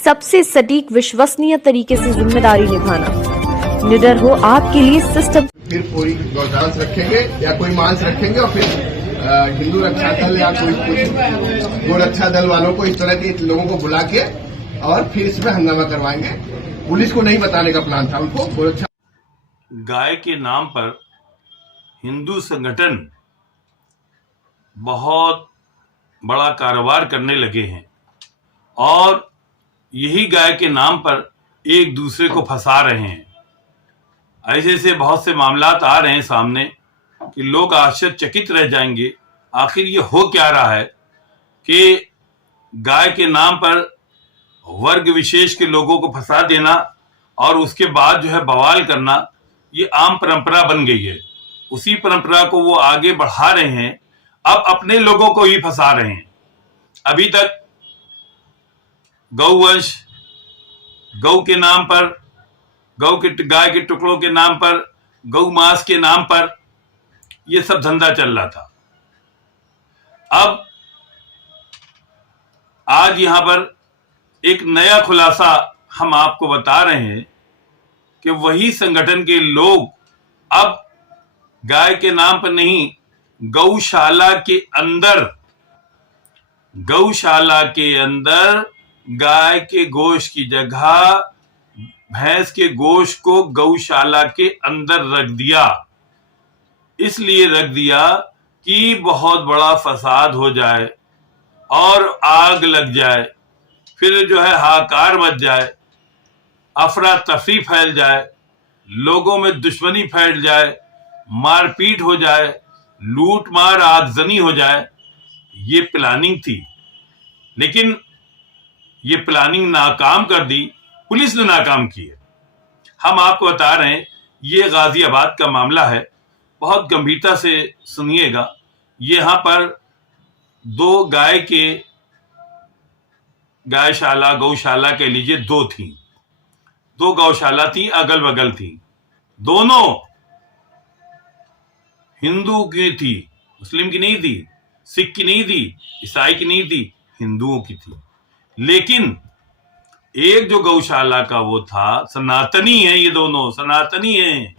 सबसे सटीक विश्वसनीय तरीके से जिम्मेदारी निभाना। निडर हो आपके लिए सिस्टम। फिर कोई गौदांस रखेंगे या कोई मांस रखेंगे और फिर हिंदू रक्षा दल या कोई गोरक्षा दल वालों को इस तरह के लोगों को बुला के और फिर इसमें हंगामा करवाएंगे। पुलिस को नहीं बताने का प्लान था उनको। गोरक्षा गाय के नाम पर हिंदू संगठन बहुत बड़ा कारोबार करने लगे हैं और यही गाय के नाम पर एक दूसरे को फंसा रहे हैं। ऐसे ऐसे बहुत से मामलात आ रहे हैं सामने कि लोग आश्चर्यचकित रह जाएंगे, आखिर ये हो क्या रहा है कि गाय के नाम पर वर्ग विशेष के लोगों को फंसा देना और उसके बाद जो है बवाल करना, ये आम परंपरा बन गई है। उसी परंपरा को वो आगे बढ़ा रहे हैं, अब अपने लोगों को ही फंसा रहे हैं। अभी तक गौवंश, गौ के नाम पर, गाय के टुकड़ों के नाम पर, गौ मांस के नाम पर ये सब धंधा चल रहा था। अब आज यहां पर एक नया खुलासा हम आपको बता रहे हैं कि वही संगठन के लोग अब गाय के नाम पर नहीं, गौशाला के अंदर गाय के गोश्त की जगह भैंस के गोश्त को गौशाला के अंदर रख दिया। इसलिए रख दिया कि बहुत बड़ा फसाद हो जाए और आग लग जाए, फिर जो है हाहाकार मच जाए, अफरा तफरी फैल जाए, लोगों में दुश्मनी फैल जाए, मारपीट हो जाए, लूट मार आगजनी हो जाए। ये प्लानिंग थी, लेकिन ये प्लानिंग नाकाम कर दी, पुलिस ने नाकाम की है। हम आपको बता रहे हैं, ये गाजियाबाद का मामला है, बहुत गंभीरता से सुनिएगा। यहाँ पर दो गौशाला कह लीजिए, दो गौशाला थी, अगल बगल थी, दोनों हिंदू की थी, मुस्लिम की नहीं थी, सिख की नहीं थी, ईसाई की नहीं थी, हिंदुओं की थी। लेकिन एक जो गौशाला का वो था, सनातनी है, ये दोनों सनातनी हैं।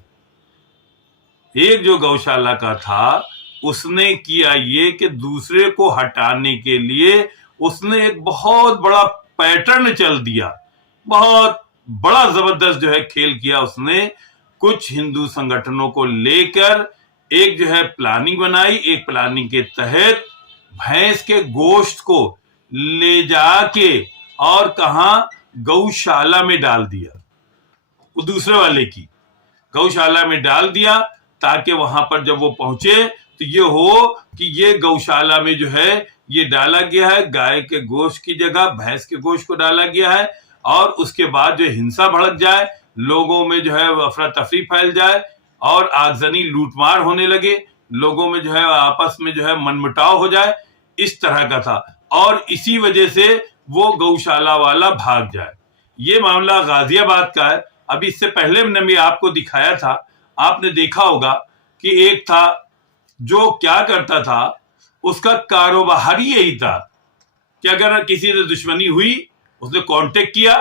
एक जो गौशाला का था, उसने किया ये कि दूसरे को हटाने के लिए उसने एक बहुत बड़ा पैटर्न चल दिया, बहुत बड़ा जबरदस्त जो है खेल किया उसने। कुछ हिंदू संगठनों को लेकर एक जो है प्लानिंग बनाई। एक प्लानिंग के तहत भैंस के गोश्त को ले जाके और कहा, गौशाला में डाल दिया। वो दूसरे वाले की गौशाला में डाल दिया ताकि वहां पर जब वो पहुंचे तो ये हो कि ये गौशाला में जो है ये डाला गया है, गाय के गोश्त की जगह भैंस के गोश्त को डाला गया है, और उसके बाद जो हिंसा भड़क जाए, लोगों में जो है अफरा तफरी फैल जाए और आगजनी लूटमार होने लगे, लोगों में जो है आपस में जो है मनमुटाव हो जाए, इस तरह का था। और इसी वजह से वो गौशाला वाला भाग जाए। ये मामला गाजियाबाद का है। अभी इससे पहले मैंने भी आपको दिखाया था, आपने देखा होगा कि एक था जो क्या करता था, उसका कारोबार ही यही था कि अगर किसी से दुश्मनी हुई, उसने कांटेक्ट किया,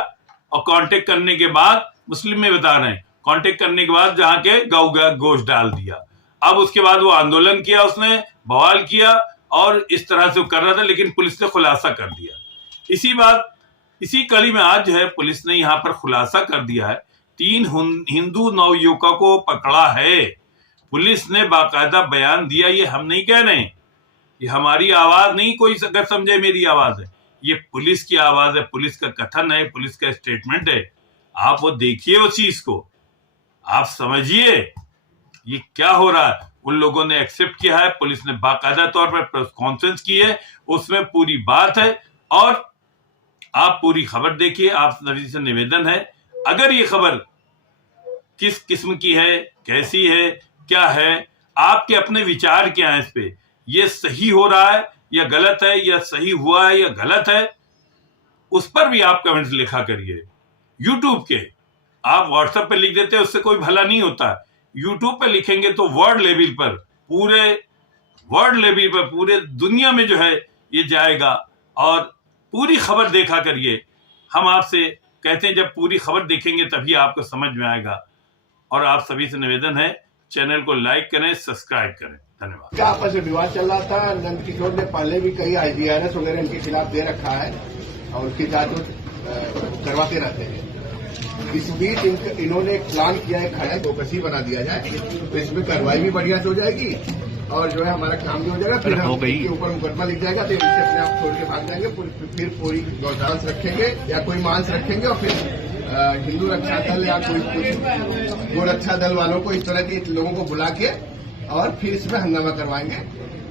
और कांटेक्ट करने के बाद, मुस्लिम में बता रहे हैं, कांटेक्ट करने के बाद जहां के गौ गोश्त डाल दिया। अब उसके बाद वो आंदोलन किया, उसने बवाल किया और इस तरह से वो कर रहा था, लेकिन पुलिस ने खुलासा कर दिया। इसी कड़ी में आज जो है पुलिस ने यहाँ पर खुलासा कर दिया है, 3 हिंदू नवयुवकों को पकड़ा है। पुलिस ने बाकायदा बयान दिया, ये हम नहीं कह रहे हैं, ये हमारी आवाज नहीं, कोई अगर समझे मेरी आवाज है, ये पुलिस की आवाज है, पुलिस का कथन है, पुलिस का स्टेटमेंट है। आप वो देखिए, उस चीज को आप समझिए ये क्या हो रहा है। उन लोगों ने एक्सेप्ट किया है, पुलिस ने बाकायदा तौर पर प्रेस कॉन्फ्रेंस की है, उसमें पूरी बात है। और आप पूरी खबर देखिए। आप सभी से निवेदन है, अगर ये खबर किस किस्म की है, कैसी है, क्या है, आपके अपने विचार क्या है इस पे, ये सही हो रहा है या गलत है, या सही हुआ है या गलत है, उस पर भी आप कमेंट्स लिखा करिए। यूट्यूब के आप व्हाट्सएप पे लिख देते हैं, उससे कोई भला नहीं होता। यूट्यूब पे लिखेंगे तो वर्ल्ड लेवल पर, पूरे वर्ल्ड लेवल पर, पूरे दुनिया में जो है ये जाएगा। और पूरी खबर देखा करिए। हम आपसे कहते हैं जब पूरी खबर देखेंगे तभी आपको समझ में आएगा। और आप सभी से निवेदन है, चैनल को लाइक करें, सब्सक्राइब करें। धन्यवाद। क्या आपस में विवाद चल रहा था? नंद किशोर ने पहले भी कई IGRS वगैरह इनके खिलाफ दे रखा है और उनकी जांच करवाते रहते हैं। इस बीच इन्होंने एक प्लान किया है, खड़ा गोकशी बना दिया जाए तो इसमें कार्रवाई भी बढ़िया से हो जाएगी और जो है हमारा काम भी हो जाएगा। फिर हम इनके ऊपर मुकदमा लिख जाएगा तो इनसे अपने आप छोड़ के भाग जाएंगे। फिर पूरी गौशांस रखेंगे या कोई मांस रखेंगे और फिर हिंदू रक्षा दल या कोई गो रक्षा दल वालों को इस तरह के लोगों को बुला के और फिर इसमें हंगामा करवाएंगे।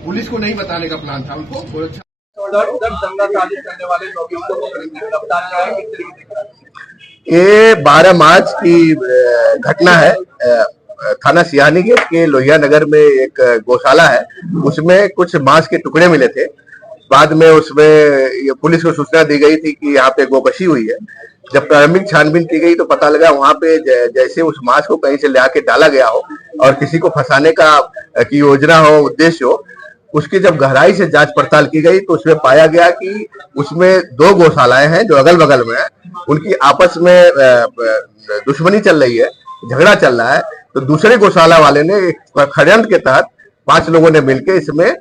पुलिस को नहीं बताने का प्लान था उनको। गो रक्षा दंगा साजिश करने वाले लोग गिरफ्तार किया है। ये 12 मार्च की घटना है। थाना सियानी गेट के लोहिया नगर में एक गौशाला है, उसमें कुछ मांस के टुकड़े मिले थे। बाद में उसमें पुलिस को सूचना दी गई थी कि यहाँ पे गोकशी हुई है। जब प्रारंभिक छानबीन की गई तो पता लगा वहां पे जैसे उस मांस को कहीं से ले आके डाला गया हो और किसी को फंसाने की योजना हो, उद्देश्य हो। उसकी जब गहराई से जांच पड़ताल की गई तो उसमें पाया गया कि उसमें 2 गौशालाएं हैं जो अगल बगल में है, उनकी आपस में दुश्मनी चल रही है, झगड़ा चल रहा है। तो दूसरे गौशाला वाले ने षड्यंत्र के तहत 5 लोगों ने मिलकर इसमें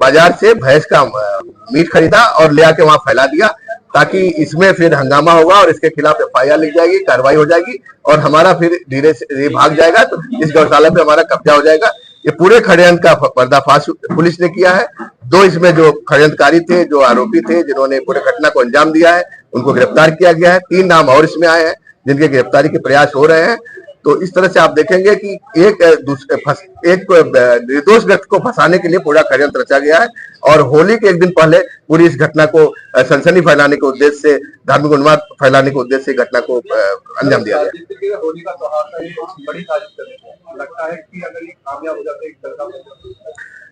बाजार से भैंस का मीट खरीदा और ले आके वहां फैला दिया ताकि इसमें फिर हंगामा होगा और इसके खिलाफ FIR लिख जाएगी, कार्रवाई हो जाएगी और हमारा फिर धीरे से भाग जाएगा तो इस गौशाला पे हमारा कब्जा हो जाएगा। ये पूरे षड्यंत्र का पर्दाफाश पुलिस ने किया है। 2 इसमें जो षड्यंत्रकारी थे, जो आरोपी थे, जिन्होंने पूरे घटना को अंजाम दिया है, उनको गिरफ्तार किया गया है। 3 नाम और इसमें आए हैं जिनके गिरफ्तारी के प्रयास हो रहे हैं। तो इस तरह से आप देखेंगे कि एक निर्दोष व्यक्ति को फंसाने के लिए पूरा षड्यंत्र रचा गया है और होली के एक दिन पहले पूरी इस घटना को सनसनी फैलाने के उद्देश्य से, धार्मिक उन्माद फैलाने के उद्देश्य से घटना को अंजाम दिया गया। होली का त्योहार है, बड़ी साजिश कर रहे हैं। लगता है कि अगर ये कामयाब हो जाते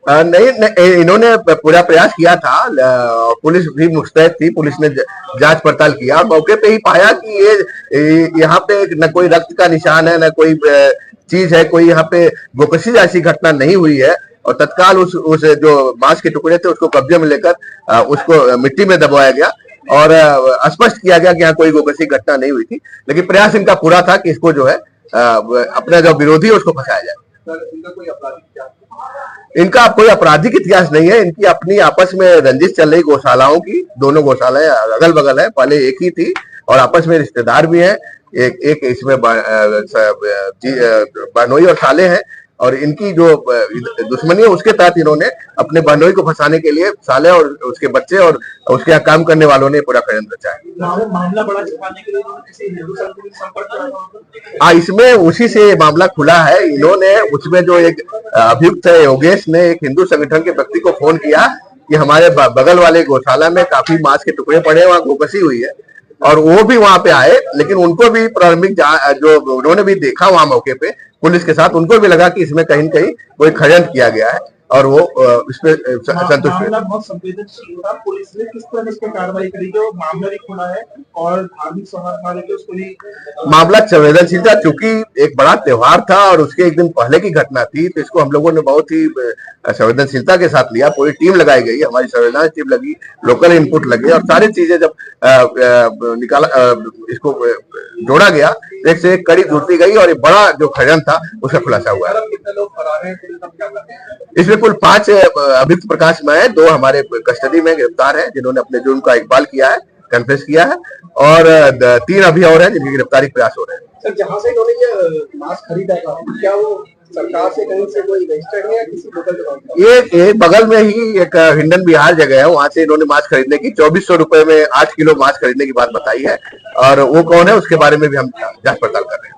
नहीं, इन्होंने पूरा प्रयास किया था। पुलिस भी मुस्तैद थी, पुलिस ने जांच पड़ताल किया और मौके पे ही पाया कि ये यहाँ पे न कोई रक्त का निशान है, न कोई चीज है, कोई यहाँ पे गोकशी जैसी घटना नहीं हुई है। और तत्काल उस जो मांस के टुकड़े थे उसको कब्जे में लेकर उसको मिट्टी में दबाया गया और स्पष्ट किया गया कि यहाँ कोई गोकशी घटना नहीं हुई थी। लेकिन प्रयास इनका पूरा था कि इसको जो है अपना जो विरोधी है उसको फंसाया जाए। इनका कोई आपराधिक इतिहास नहीं है, इनकी अपनी आपस में रंजिश चल रही गौशालाओं की। दोनों गौशालाएं अगल बगल है, पहले एक ही थी और आपस में रिश्तेदार भी हैं। एक इसमें बहनोई और साले हैं और इनकी जो दुश्मनी है उसके तहत इन्होंने अपने बहनोई को फंसाने के लिए साले और उसके बच्चे और उसके यहाँ काम करने वालों ने पूरा षड्यंत्र रचा है। मामला बड़ा छिपाने के लिए किसी हिंदू संगठन से संपर्क किया? इसमें उसी से मामला खुला है। इन्होंने उसमें जो एक अभियुक्त है योगेश ने एक हिंदू संगठन के व्यक्ति को फोन किया कि हमारे बगल वाले गौशाला में काफी मांस के टुकड़े पड़े, वहां गोकशी हुई है और वो भी वहां पे आए। लेकिन उनको भी प्रारंभिक जो उन्होंने भी देखा वहां मौके पे पुलिस के साथ, उनको भी लगा कि इसमें कहीं न कहीं कोई षड्यंत्र किया गया है और वो इस पे संतुष्ट हुए। बहुत संवेदनशील था, पुलिस ने किस तरह इस पे कार्रवाई करी जो मामला भी खुला है और धार्मिक सौहार्द के उसको भी मामला संवेदनशील था क्योंकि एक बड़ा त्योहार था और उसके एक दिन पहले की घटना थी। तो इसको हम लोगों ने बहुत ही संवेदनशीलता के साथ लिया। पूरी टीम लगाई गई, हमारी सर्वेलांस टीम लगी, लोकल इनपुट लगे और सारी चीजें जब निकाला इसको जोड़ा गया एक से एक कड़ी जुड़ती गई और एक बड़ा जो षड्यंत्र था उसका खुलासा हुआ है। इसमें कुल 5 अभियुक्त प्रकाश में है, 2 हमारे कस्टडी में गिरफ्तार हैं जिन्होंने अपने जुर्म का इकबाल किया है, कन्फेस किया है और 3 अभी और हैं जिनकी गिरफ्तारी प्रयास हो रहे हैं। सर, जहां से इन्होंने ये मांस खरीदा था क्या वो सरकार से कहीं से कोई रजिस्टर्ड है या किसी लोकल दुकान? ये बगल में ही एक हिंडन बिहार जगह है, वहां से इन्होंने मांस खरीदने की 2400 रुपए में 8 किलो मांस खरीदने की बात बताई है और वो कौन है उसके बारे में भी हम जांच पड़ताल कर रहे हैं।